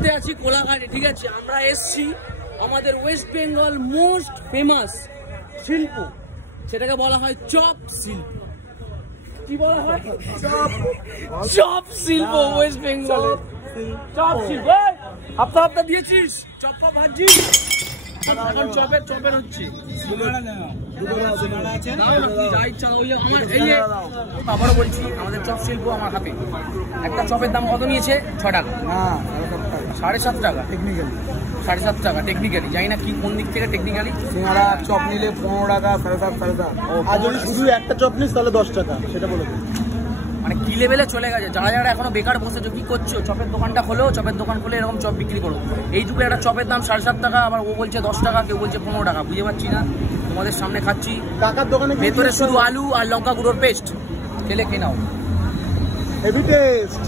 মুহূর্তে আছি কোলাঘাটে, ঠিক আছে। আমরা এসছি আমাদের ওয়েস্ট বেঙ্গল মোস্ট ফেমাস শিল্প, সেটাকে বলা হয় চপ শিল্প। কি বলা হয়? চপ শিল্প ওয়েস্ট বেঙ্গল। চপ শিল্প হপ্তা দিয়েছিস, চপ ভাজি এখন চপের হচ্ছে। আবারও বলছি, আমাদের চপ শিল্প আমার হাতে। একটা চপের দাম কত নিয়েছে? 6 টাকা, 7.5 টাকা টেকনিক্যালি, 7.5 টাকা টেকনিক্যালি। জানি না কি কোন দিক থেকে টেকনিক্যালি। সিঙ্গারা চপ নিলে 15 টাকা, 7.5। আর যদি শুধু একটা চপ নিস তাহলে 10 টাকা, সেটা বলে দিই। মানে কি লেভেলে চলে গেছে। যারা যারা এখনো বেকার বসেছো, কি করছো? চপের দোকানটা খোলো, চপের দোকান খুলে এরকম চপ বিক্রি করো। এইটুকু একটা চপের দাম 7.5 টাকা, আবার ও বলছে 10 টাকা, কেউ বলছে 15 টাকা। বুঝে পাচ্ছি না। তোমাদের সামনে খাচ্ছি, কাকার দোকানে ভেতরে শুধু আলু আর লঙ্কা গুঁড়োর পেস্ট। খেলে খেয়ে নাও, হেভি টেস্ট।